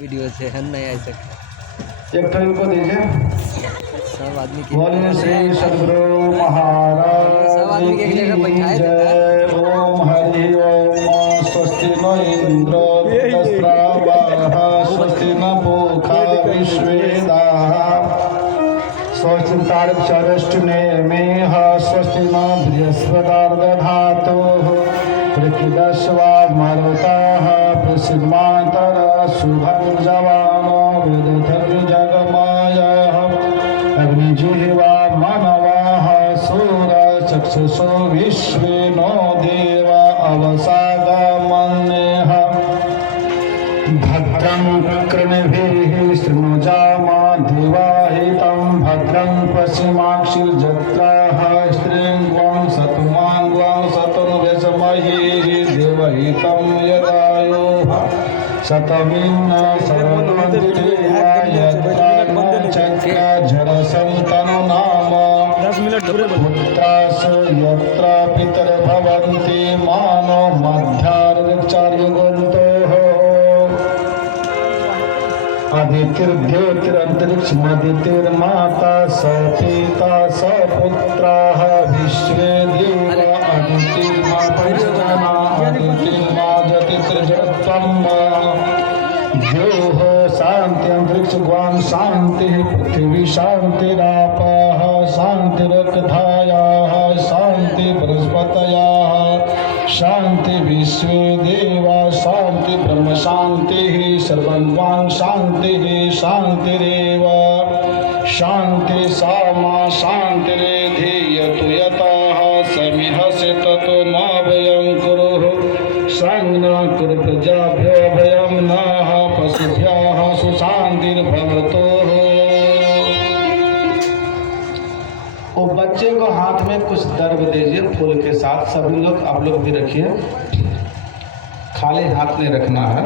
Video से हम नहीं आ सकते। एक तो इनको दीजिए। सब आदमी की बोलिए श्री सद्गुरु महाराज की जय। ओम हरि ओम। स्वस्ति न इंद्र वृद्धश्रवाः स्वस्ति न पूषा विश्वेदाः स्वस्ति तार्क्ष्यष्टनेमिः स्वस्ति न बृहस्पतिर्दधातुः प्रकीदस्वा मरुताः प्रसीदमातरः शुभं जवानो विदधर्जगमायः अग्निजिह्वा मानवाः सूरचक्षुषो विश्वे नो देवा अवसादमन्यः भद्रं कर्णभिः शृणुजामा देवाहितं भद्रं पश्चिमाक्षिर्जत्राः स्त्रीं सतुमाङ्गं सतनुव्यसमहि देवहितं यदायुः शतमिन्न चक्रझरसंतनुनाम पुत्रासु यत्र पितर्भवन्ति मानो मध्यार्चार्यगुन्तोः आदित्योतिरन्तरिक्षमदितिर्माता स पिता स पुत्राः विश्वे देवा अदितिर्मा पंचजना अदितिर्मा जतिर्जत्वम् द्योः शान्ति अन्तरिक्षगुहां शान्तिः पृथिवी शान्तिरापः शान्तिरकधायाः शान्ति बृहस्पतयः शान्ति विश्वे देवा शान्ति ब्रह्म शान्तिः सर्वं शान्तिः शान्तिरेव शान्ति सामा शान्तिरेधि यतु यतः समिहस्य ततो न भयं कुरुः संज्ञ कुरु प्रजाभ्यो भयं नः पशुभ्यः सुशान्तिर्भवतु। वो बच्चे को हाथ में कुछ द्रव्य दीजिए फूल के साथ। सभी लोग आप लोग भी रखिए, खाली हाथ नहीं रखना है।